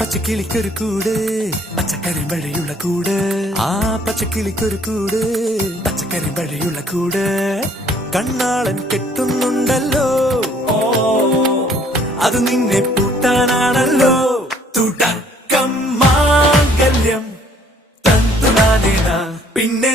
പച്ചക്കിളിക്കൊരു കൂട് പച്ചക്കറി വഴിയുള്ള കൂട് ആ പച്ചക്കിളിക്കൊരു കൂട് പച്ചക്കറി വഴിയുള്ള കൂട് കണ്ണാളൻ കെട്ടുന്നുണ്ടല്ലോ അത് നിന്നെ പൂട്ടാനാണല്ലോ തുടക്കം മാംഗല്യം തന്തുനാനേന പിന്നെ